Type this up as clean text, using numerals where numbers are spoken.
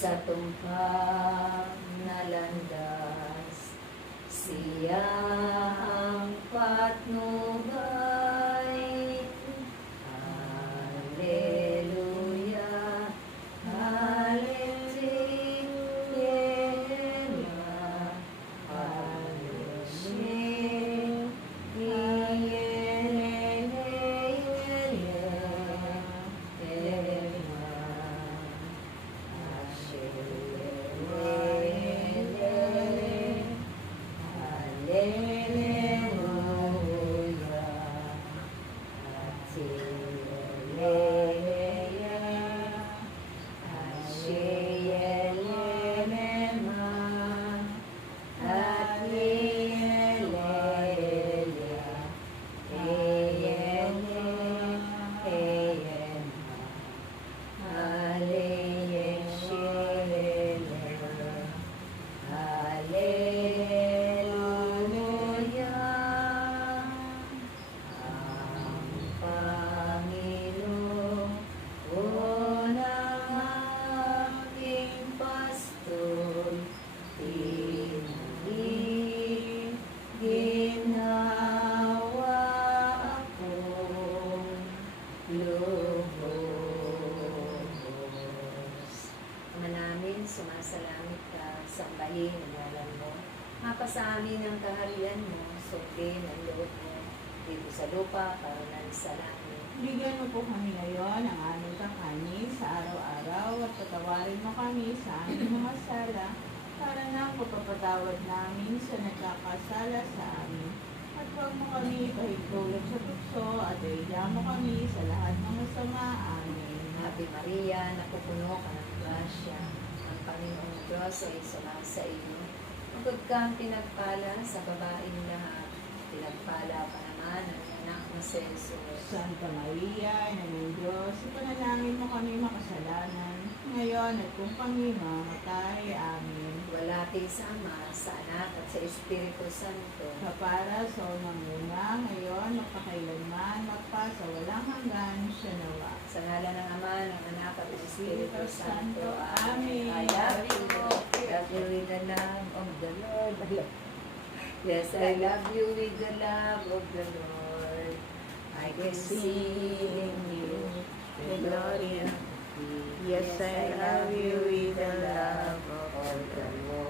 sa tumpang na landas. Siya ang patnubay. Hallelujah, Hallelujah, Hallelujah. Sumasalangit ka, sambahin ang ngalan mo. Mapa sa amin ang kaharian mo, sundin ang loob mo, dito sa lupa, para sa langit. Bigyan mo po kami ngayon ang aming kakanin sa araw-araw at patawarin mo kami sa aming mga sala para na pagpapatawad namin sa nagkakasala sa amin. At huwag mo kami ipahintulot sa tukso at ihiya mo kami sa lahat ng masama. Amen. Ave Maria, napupuno ka ng grasya. Ang Panginoong Diyos ay sumasa iyo. Bukod kang pinagpala sa babaeng lahat, pinagpala pa naman ang anak na si Jesus. Santa Maria, Ina ng Diyos, ipanalangin mo kami makasalanan, ngayon at kung kami mamatay. Amen. Walati sa Ama, sa Anak at sa Espiritu Santo. Kapara sa unang una, ngayon, magpakailanman, magpasawalang hanggan, siya nawa. Sa ngalan ng Ama, ng Anak at ng Espiritu Santo. Amen. I love you. Love you with the love of the Lord. Yes, I love you with the love of the Lord. I can see in you the glory of thee. Yes, I love you with the love of the Lord.